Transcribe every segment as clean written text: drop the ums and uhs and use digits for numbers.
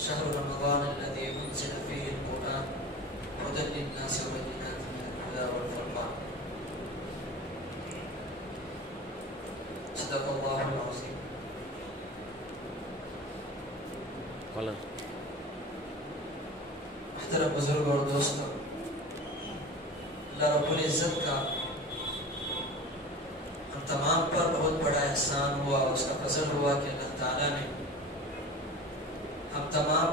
شهر رمضان الذي أنزل فيه القرآن هدى للناس وبينات من الهدى والفرقان. صدق الله العظيم. محترم بزرگ اور دوستوں، اللہ رب العزت کا ہم تمام پر بہت بڑا احسان ہوا، اس کا فضل ہوا کہ اللہ تعالیٰ نے ہم تمام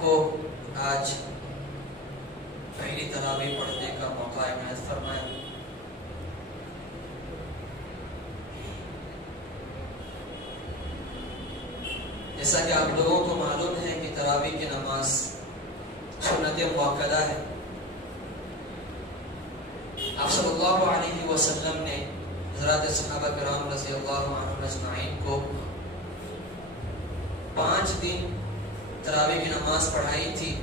کو آج پہلی تراویح پڑھنے کا موقع عنایت فرمایا۔ جیسا کہ آپ لوگوں کو معلوم ہے کہ تراویح کی نماز سنت مؤکدہ ہے۔ آپ صلی اللہ علیہ وسلم نے حضرات صحابہ کرام رضی اللہ عنہم اجمعین کو 5 دن تراویح کی نماز پڑھائی تھی۔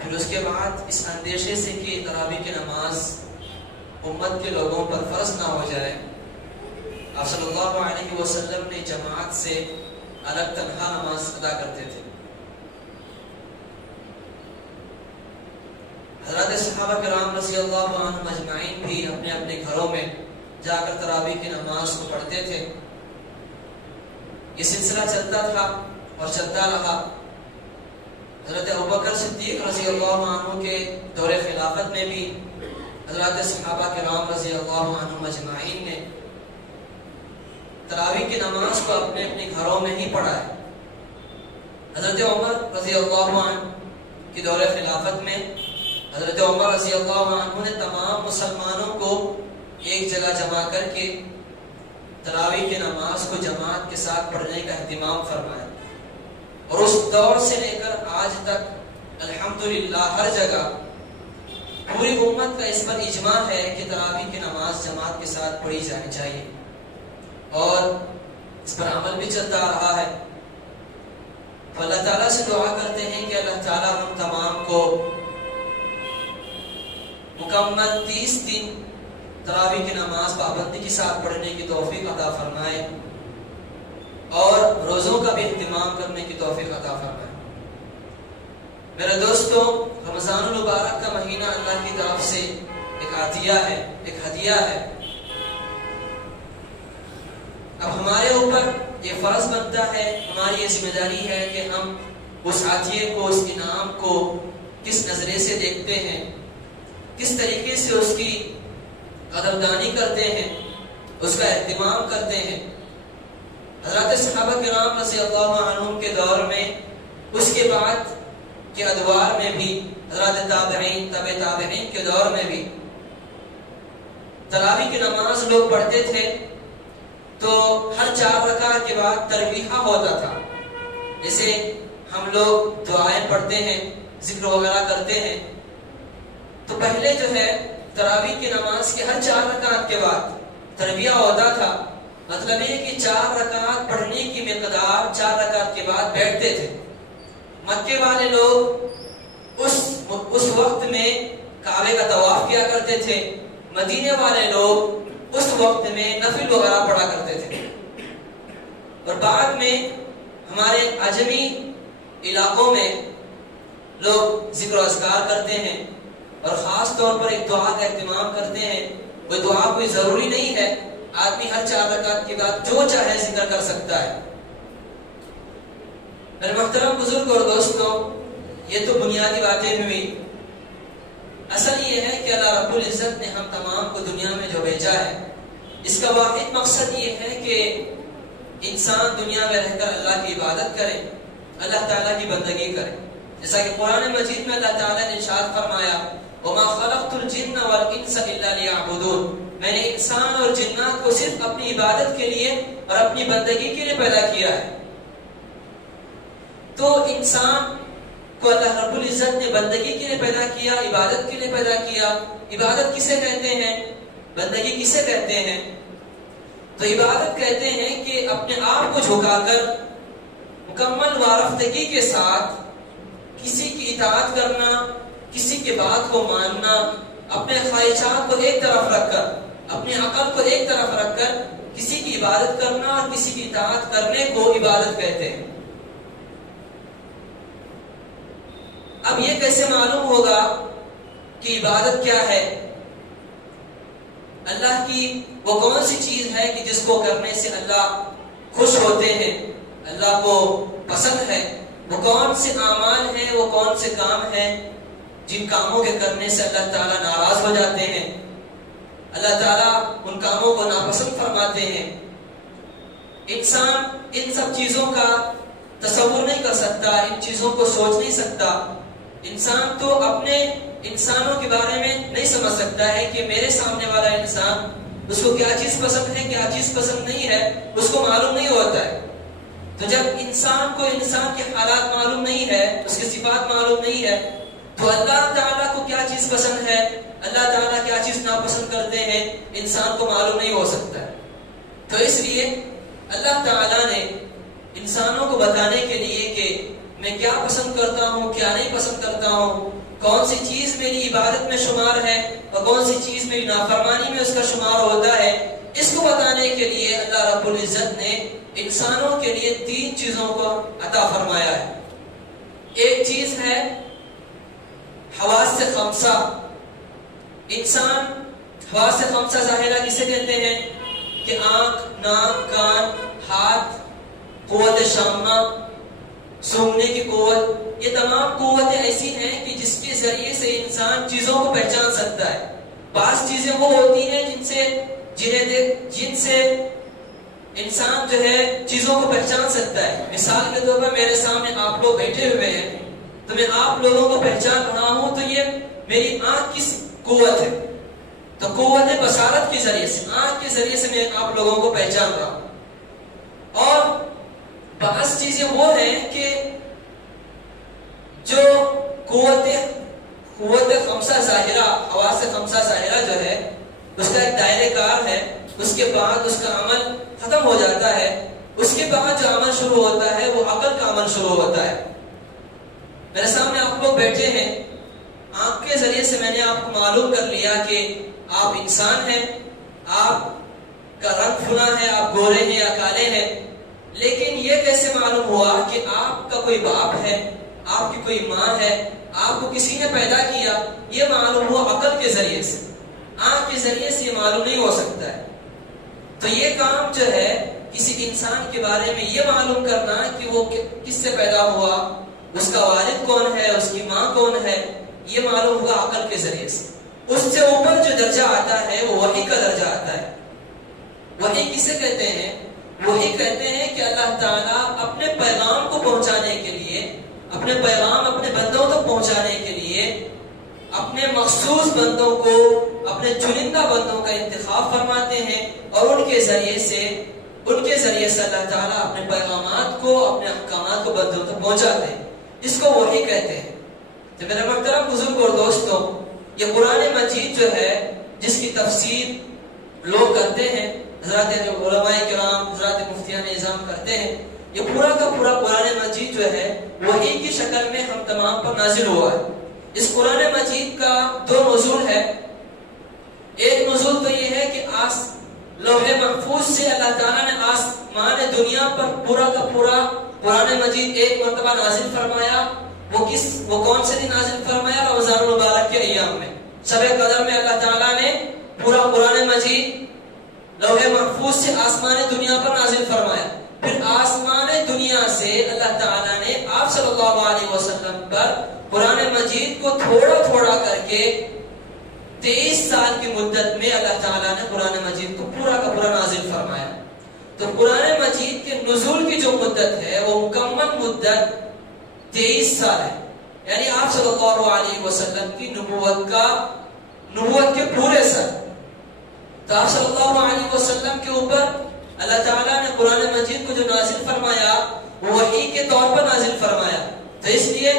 پھر اس کے بعد اس اندیشے سے کہ تراویح کی نماز امت کے لوگوں پر فرض نہ ہو جائے، آپ صلی اللہ علیہ وسلم نے جماعت سے الگ تنہا نماز ادا کرتے تھے۔ حضرات صحابہ کرام رضی اللہ عنہم اجمعین بھی اپنے اپنے گھروں میں جا کر تراویح کی نماز کو پڑھتے تھے۔ یہ سلسلہ چلتا تھا اور چلتا رہا۔ حضرت ابوبکر صدیق رضی اللہ عنہ کے دور خلافت میں بھی حضرات صحابہ کرام رضی اللہ عنہم اجمعین نے تراویح کی نماز کو اپنے اپنے گھروں میں ہی پڑھا ہے۔ حضرت عمر رضی اللہ عنہ کی دور خلافت میں حضرت عمر رضی اللہ عنہ نے تمام مسلمانوں کو ایک جگہ جمع کر کے تراویح کی نماز کو جماعت کے ساتھ پڑھنے کا اہتمام فرمایا، اور اس دور سے لے کر آج تک الحمدللہ ہر جگہ پوری امت کا اس پر اجماع ہے کہ تراویح کی نماز جماعت کے ساتھ پڑھی جانی چاہیے، اور اس پر عمل بھی چلتا رہا ہے۔ تو اللہ تعالیٰ سے دعا کرتے ہیں کہ اللہ تعالیٰ ہم تمام کو مکمل 30 دن تراویح کی نماز پابندی کے ساتھ پڑھنے کی توفیق عطا فرمائے، اور روزوں کا بھی اہتمام کرنے کی توفیق عطا فرمائے۔ میرے دوستوں، رمضان المبارک کا مہینہ اللہ کی طرف سے ایک عطیہ ہے، ایک ہدیہ ہے۔ اب ہمارے اوپر یہ فرض بنتا ہے، ہماری یہ ذمہ داری ہے کہ ہم اس عطیے کو، اس انعام کو کس نظریے سے دیکھتے ہیں، کس طریقے سے اس کی قدردانی کرتے ہیں، اس کا اہتمام کرتے ہیں۔ حضرات صحابہ کرام رضی اللہ عنہم کے دور میں، اس کے بعد کے ادوار میں بھی، حضرات تابعین، تبع تابعین کے دور میں بھی تراویح کی نماز لوگ پڑھتے تھے تو ہر 4 رکعت کے بعد ترویحہ ہوتا تھا۔ جیسے ہم لوگ دعائیں پڑھتے ہیں، ذکر وغیرہ کرتے ہیں، تو پہلے جو ہے تراویح کی نماز کے ہر 4 رکعت کے بعد ترویحہ ہوتا تھا۔ مطلب یہ کہ 4 رکعت پڑھنے کی مقدار 4 رکعت کے بعد بیٹھتے تھے۔ مکے والے لوگ اس وقت میں کعبے کا طواف کیا کرتے تھے، مدینے والے لوگ اس وقت میں نفل وغیرہ پڑھا کرتے تھے، اور بعد میں ہمارے عجمی علاقوں میں لوگ ذکر و اذکار کرتے ہیں، اور خاص طور پر ایک دعا کا اہتمام کرتے ہیں۔ وہ دعا کوئی ضروری نہیں ہے، آدمی ہر 4 رکعت کے بعد جو چاہے ذکر کر سکتا ہے۔ میرے محترم بزرگ اور دوستوں، یہ تو بنیادی باتیں ہوئی۔ اصل یہ ہے کہ اللہ رب العزت نے ہم تمام کو دنیا میں جو بھیجا ہے، اس کا واحد مقصد یہ ہے کہ انسان دنیا میں رہ کر اللہ کی عبادت کرے، اللہ تعالیٰ کی بندگی کرے۔ جیسا کہ قرآن مجید میں اللہ تعالیٰ نے ارشاد فرمایا، وَمَا خَلَقْتُ الْجِنَّ وَالْإِنسَ إِلَّا لِيَعْبُدُونَ، میں نے انسان اور جنات کو صرف اپنی عبادت کے لیے اور اپنی بندگی کے لیے پیدا کیا ہے۔ تو انسان کو اللہ رب العزت نے بندگی کے لیے پیدا کیا، عبادت کے لیے پیدا کیا۔ عبادت کسے کہتے ہیں؟ بندگی کسے کہتے ہیں؟ تو عبادت کہتے ہیں کہ اپنے آپ کو جھکا کر مکمل وارفتگی کے ساتھ کسی کی اطاعت کرنا، کسی کی بات کو ماننا، اپنے خواہشات کو ایک طرف رکھ کر، اپنی عقل کو ایک طرف رکھ کر کسی کی عبادت کرنا اور کسی کی اطاعت کرنے کو عبادت کہتے ہیں۔ اب یہ کیسے معلوم ہوگا کہ عبادت کیا ہے؟ اللہ کی وہ کون سی چیز ہے کہ جس کو کرنے سے اللہ خوش ہوتے ہیں، اللہ کو پسند ہے؟ وہ کون سے اعمال ہیں، وہ کون سے کام ہیں جن کاموں کے کرنے سے اللہ تعالیٰ ناراض ہو جاتے ہیں، اللہ تعالیٰ ان کاموں کو ناپسند فرماتے ہیں؟ انسان ان سب چیزوں کا تصور نہیں کر سکتا، ان چیزوں کو سوچ نہیں سکتا۔ انسان تو اپنے انسانوں کے بارے میں نہیں سمجھ سکتا ہے کہ میرے سامنے والا انسان، اس کو کیا چیز پسند ہے، کیا چیز پسند نہیں ہے، اس کو معلوم نہیں ہوتا ہے۔ تو جب انسان کو انسان کے حالات معلوم نہیں ہے، اس کی صفات معلوم نہیں ہے، تو اللہ تعالیٰ کو کیا چیز پسند ہے، اللہ تعالیٰ کیا چیز ناپسند کرتے ہیں، انسان کو معلوم نہیں ہو سکتا ہے۔ تو اس لیے اللہ تعالیٰ نے انسانوں کو بتانے کے لیے کہ میں کیا پسند کرتا ہوں، کیا نہیں پسند کرتا ہوں، کون سی چیز میری عبادت میں شمار ہے اور کون سی چیز میری نافرمانی میں اس کا شمار ہوتا ہے، اس کو بتانے کے لیے اللہ رب العزت نے انسانوں کے لیے 3 چیزوں کو عطا فرمایا ہے۔ ایک چیز ہے حواس خمسہ۔ انسان حواس خمسہ ظاہرہ کسے کہتے ہیں؟ کہ آنکھ، ناک، کان، ہاتھ، قوت شامہ، سونگنے کی قوت، یہ تمام قوتیں ایسی ہیں کہ جس کے ذریعے سے انسان چیزوں کو پہچان سکتا ہے۔ بعض چیزیں وہ ہوتی ہیں جن سے انسان جو ہے چیزوں کو پہچان سکتا ہے۔ مثال کے طور پر میرے سامنے آپ لوگ بیٹھے ہوئے ہیں، تو میں آپ لوگوں کو پہچان رہا ہوں، تو یہ میری آنکھ کی قوت ہے۔ تو قوت بصارت کے ذریعے سے، آنکھ کے ذریعے سے میں آپ لوگوں کو پہچان رہا ہوں۔ اور بعض چیزیں وہ ہیں کہ جو قوت خمسہ ظاہرہ، حواس خمسہ ظاہرہ جو ہے اس کا ایک دائرہ کار ہے، اس کے بعد اس کا عمل ختم ہو جاتا ہے، اس کے بعد جو عمل شروع ہوتا ہے وہ عقل کا عمل شروع ہوتا ہے۔ میرے سامنے آپ لوگ بیٹھے ہیں، آنکھ کے ذریعے سے میں نے آپ کو معلوم کر لیا کہ آپ انسان ہیں، آپ کا رنگ فلاں ہے، آپ گورے ہیں یا کالے ہیں، لیکن یہ کیسے معلوم ہوا کہ آپ کا کوئی باپ ہے، آپ کی کوئی ماں ہے، آپ کو کسی نے پیدا کیا؟ یہ معلوم ہوا عقل کے ذریعے سے، آنکھ کے ذریعے سے یہ معلوم نہیں ہو سکتا ہے۔ تو یہ کام جو ہے کسی انسان کے بارے میں یہ معلوم کرنا کہ وہ کس سے پیدا ہوا، اس کا والد کون ہے، اس کی ماں کون ہے، یہ معلوم ہوا عقل کے ذریعے سے۔ اس سے اوپر جو درجہ آتا ہے وہ وحی کا درجہ آتا ہے۔ وحی کسے کہتے ہیں؟ وحی کہتے ہیں کہ اللہ تعالیٰ اپنے پیغام کو پہنچانے کے لیے، اپنے پیغام اپنے بندوں تک پہنچانے کے لیے اپنے مخصوص بندوں کو، اپنے چنندہ بندوں کا انتخاب فرماتے ہیں، اور ان کے ذریعے سے اللہ تعالیٰ اپنے پیغامات کو، اپنے احکامات کو بندوں تک پہنچاتے ہیں۔ اس کو وحی کہتے ہیں۔ تو میرے محترم بزرگ اور دوستوں، یہ قرآن مجید جو ہے جس کی تفسیر لوگ کرتے ہیں، حضرات علماء کرام، حضرات مفتیان اعظام کرتے ہیں، یہ پورا کا پورا قرآن مجید جو ہے وحی کی شکل میں ہم تمام پر نازل ہوا ہے۔ اس قرآن مجید کا 2 نزول ہے۔ ایک نزول تو یہ ہے کہ لوح محفوظ سے اللہ تعالیٰ نے آسمان دنیا پر پورا کا پورا قرآن مجید ایک مرتبہ نازل فرمایا۔ وہ کون سے دن نازل فرمایا؟ رمضان المبارک کے ایام میں، شب قدر میں اللہ تعالیٰ نے پورا قرآن مجید لوح محفوظ سے آسمان دنیا پر نازل فرمایا۔ پھر آسمان دنیا سے اللہ تعالیٰ نے آپ صلی اللہ علیہ وسلم پر قرآن مجید کو تھوڑا تھوڑا کر کے 23 سال کی مدت میں اللہ تعالیٰ نے قرآن مجید کو پورا کا پورا نازل فرمایا۔ تو قرآن مجید کے نزول کی جو مدت ہے وہ مکمل مدت 23 سال ہے، یعنی آپ صلی اللہ علیہ وسلم کی نبوت کے پورے سال۔ تو آپ صلی اللہ علیہ وسلم کے اوپر اللہ تعالیٰ نے قرآن مجید کو جو نازل فرمایا وہ وحی کے طور پر نازل فرمایا۔ تو اس لیے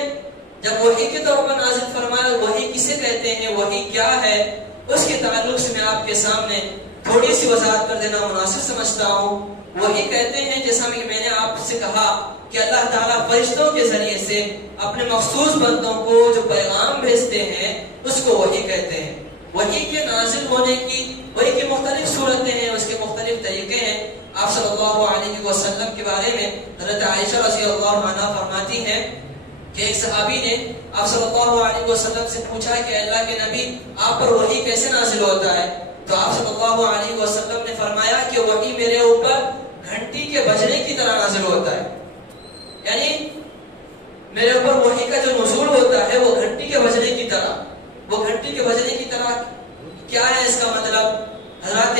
جب وحی کے طور پر نازل فرمایا، وحی کسے کہتے ہیں، وحی کیا ہے، اس کے تعلق سے میں آپ کے سامنے تھوڑی سی وضاحت کر دینا مناسب سمجھتا ہوں۔ وحی کہتے ہیں، جیسا کہ میں نے آپ سے کہا کہ اللہ تعالیٰ فرشتوں کے ذریعے سے اپنے مخصوص بندوں کو جو پیغام بھیجتے ہیں اس کو وحی کہتے ہیں. وحی کے نازل ہونے کی وحی کی مختلف صورتیں ہیں، اس کے مختلف طریقے ہیں. آپ صلی اللہ علیہ وسلم کے بارے میں حضرت عائشہ رضی اللہ عنہا فرماتی ہیں کہ ایک صحابی نے آپ صلی اللہ علیہ وسلم سے پوچھا کہ اللہ کے نبی آپ پر وحی کیسے نازل ہوتا ہے؟ تو آپ صلی اللہ علیہ وسلم نے فرمایا کہ وحی میرے اوپر گھنٹی کے بجنے کی طرح نازل ہوتا ہے. یعنی میرے اوپر وحی کا جو نزول ہوتا ہے وہ گھنٹی کے بجنے کی طرح. وہ گھنٹی کے بجنے کی طرح کیا ہے اس کا مطلب؟ حضرات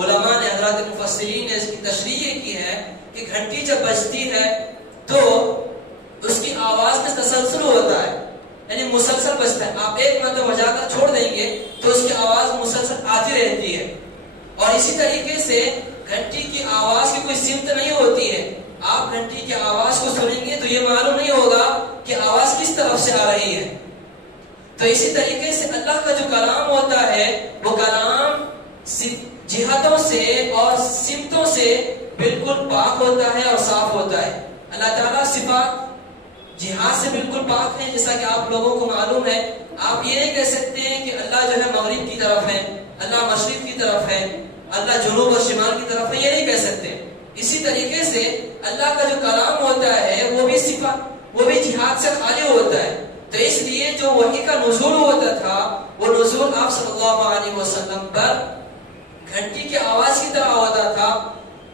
علماء نے، حضرات مفسرین نے اس کی تشریح کی ہے کہ گھنٹی جب بجتی ہے تو اس کی آواز میں تسلسل ہوتا ہے، یعنی مسلسل بجتا ہے. آپ ایک مرتبہ بجا کر چھوڑ دیں گے تو اس کی آواز مسلسل آتی رہتی ہے. اور اسی طریقے سے گھنٹی کی آواز کی کوئی سمت نہیں ہوتی ہے. آپ گھنٹی کی آواز کو سنیں گے تو یہ معلوم نہیں ہوگا کہ آواز کس طرف سے آ رہی ہے. تو اسی طریقے سے اللہ کا جو کلام ہوتا ہے وہ کلام جہتوں سے اور سمتوں سے بالکل پاک ہوتا ہے اور صاف ہوتا ہے. اللہ تعالیٰ صفات جہاد سے بالکل پاک ہے. جیسا کہ آپ لوگوں کو معلوم ہے، آپ یہ نہیں کہہ سکتے ہیں کہ اللہ جو ہے مغرب کی طرف ہے، اللہ مشرق کی طرف ہے، اللہ جنوب اور شمال کی طرف ہے، یہ نہیں کہہ سکتے. اسی طریقے سے اللہ کا جو کلام ہوتا ہے وہ بھی صفات، وہ بھی جہاد سے خالی ہوتا ہے. تو اس لیے جو وحی کا نزول ہوتا تھا وہ نزول آپ صلی اللہ علیہ وسلم پر گھنٹی کی آواز کی طرح ہوتا تھا.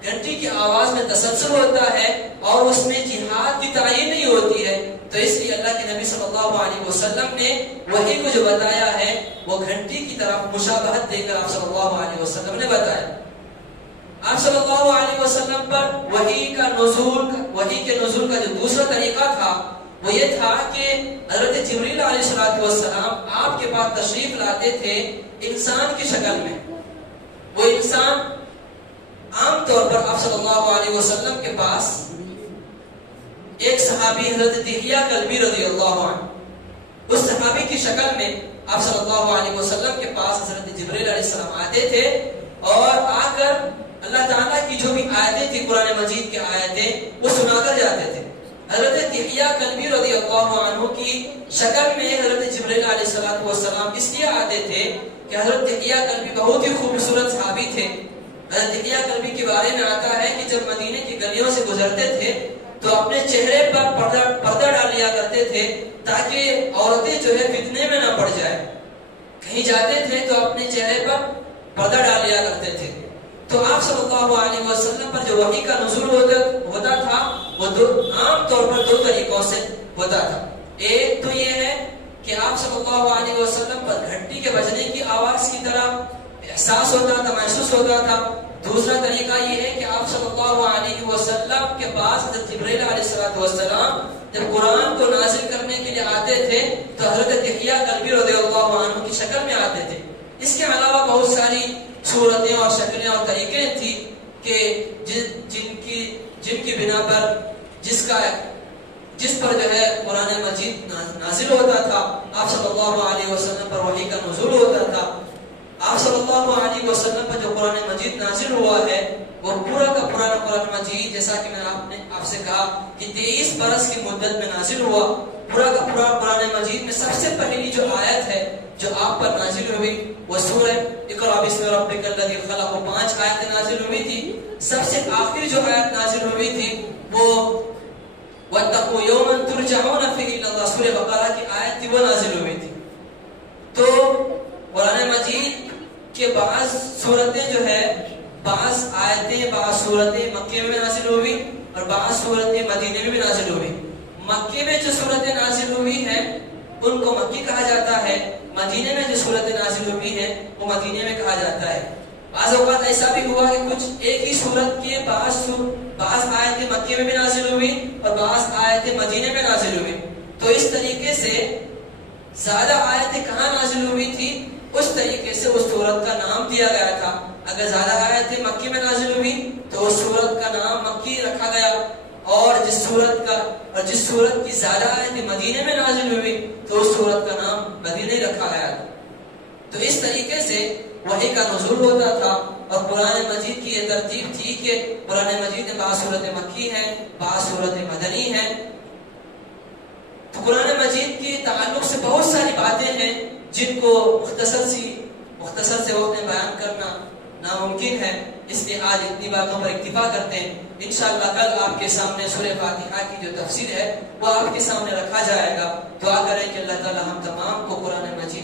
گھنٹی کی آواز میں تسلسل ہوتا ہے اور اس میں جہاد کی تعین نہیں ہوتی ہے. تو اس لیے اللہ کے نبی صلی اللہ علیہ وسلم نے وحی کو جو بتایا ہے وہ گھنٹی کی طرف مشابہت دے کر آپ صلی اللہ علیہ وسلم نے بتایا. آپ صلی اللہ علیہ وسلم پر وحی کے نزول کا جو دوسرا طریقہ تھا وہ یہ تھا کہ حضرت جبریل علیہ السلام آپ کے پاس تشریف لاتے تھے انسان کی شکل میں. وہ انسان عام طور پر آپ صلی اللہ علیہ وسلم کے پاس ایک صحابی حضرت دحیہ کلبی رضی اللہ عنہ، اس صحابی کی شکل میں آپ صلی اللہ علیہ وسلم کے پاس حضرت جبریل علیہ السلام آتے تھے اور آ کر اللہ تعالیٰ کی جو بھی آیتیں تھی قرآن مجید کی آیتیں وہ سنا کر جاتے تھے. حضرت دحیہ کلبی رضی اللہ عنہ کی شکل میں حضرت جبریل علیہ السلام اس لیے آتے تھے کہ حضرت دحیہ کلبی بہت ہی خوبصورت صحابی تھے. حضرت دحیہ کلبی کے بارے میں آتا ہے کہ جب مدینے کی گلیوں سے گزرتے تھے تو اپنے چہرے پر پردہ ڈال لیا کرتے تھے تاکہ عورتیں جو ہے فتنے میں نہ پڑ جائے. کہیں جاتے تھے تو اپنے چہرے پر پردہ ڈال لیا کرتے تھے. تو آپ صلی اللہ علیہ وسلم پر جو وحی کا نزول ہوتا تھا وہ عام طور پر دو طریقوں سے ہوتا تھا. ایک تو یہ ہے کہ آپ صلی اللہ علیہ وسلم پر گھنٹی کے بجنے کی آواز کی طرح احساس ہوتا تھا، محسوس ہوتا تھا. دوسرا طریقہ یہ ہے کہ آپ صلی اللہ علیہ وسلم کے پاس حضرت جبریل علیہ السلام جب قرآن کو نازل کرنے کے لیے آتے تھے تو حضرت دحیہ کلبی رضی اللہ عنہ کی شکل میں آتے تھے. اس کے علاوہ بہت ساری صورتیں اور شکلیں اور طریقے تھی کہ جن کی بنا پر جس پر جو ہے قرآن مجید نازل ہوتا تھا، آپ صلی اللہ علیہ وسلم پر وحی کا نزول ہوتا تھا. آپ صلی اللہ علیہ وسلم پر جو قرآن مجید نازل ہوا ہے وہ پورا کا پورا قرآن مجید، جیسا کہ میں نے آپ سے کہا کہ 23 برس کی مدت میں نازل ہوا. پورا کا پورا قرآن مجید میں سب سے پہلی جو آیت ہے جو آپ پر نازل ہوئی وہ سورہ اقرأ بسم ربک الذی خلق، 5 آیتیں نازل ہوئی تھی. سب سے آخری جو آیت نازل ہوئی تھی وہ وَاتَّقُوا يَوْمًا تُرْجَعُونَ فِيهِ إِلَى اللَّهِ، سورہ بقرہ کی آیت تھی، وہ نازل ہوئی تھی. تو قرآن مجید کے بعض صورتیں جو ہے، بعض آیتیں، بعض صورتیں مکے میں نازل ہوئی اور بعض صورتیں مدینے میں بھی نازل ہوئی. مکے میں جو صورتیں نازل ہوئی ہیں ان کو مکی کہا جاتا ہے. مدینے میں جو صورتیں نازل ہوئی ہیں وہ مدینے میں کہا جاتا ہے. بعض اوقات ایسا بھی ہوا کہ کچھ ایک ہی صورت کے بعض آیتیں مکے میں بھی نازل ہوئی اور بعض آیتیں مدینے میں نازل ہوئی. تو اس طریقے سے زیادہ آیتیں کہاں نازل ہوئی تھی اس طریقے سے اس صورت کا نام دیا گیا تھا. اگر زیادہ آیتیں مکی میں نازل ہوئی تو اس صورت کا نام مکی رکھا گیا، اور جس صورت کی زیادہ آیتیں مدینے میں نازل ہوئی تو اس صورت کا نام مدینے رکھا گیا. تو اس طریقے سے وحی کا نزول ہوتا تھا، اور قرآن مجید کی یہ ترتیب تھی کہ قرآن مجید میں بعض صورت مکی ہے، بعض صورت مدنی ہے. تو قرآن مجید کی تعلق سے بہت ساری باتیں ہیں جن کو مختصر سے وقت میں بیان کرنا ناممکن ہے، اس لیے آج اتنی باتوں پر اکتفا کرتے ہیں. انشاءاللہ کل آپ کے سامنے سورہ فاتحہ کی جو تفسیر ہے وہ آپ کے سامنے رکھا جائے گا. دعا کریں کہ اللہ تعالی ہم تمام کو قرآن مجید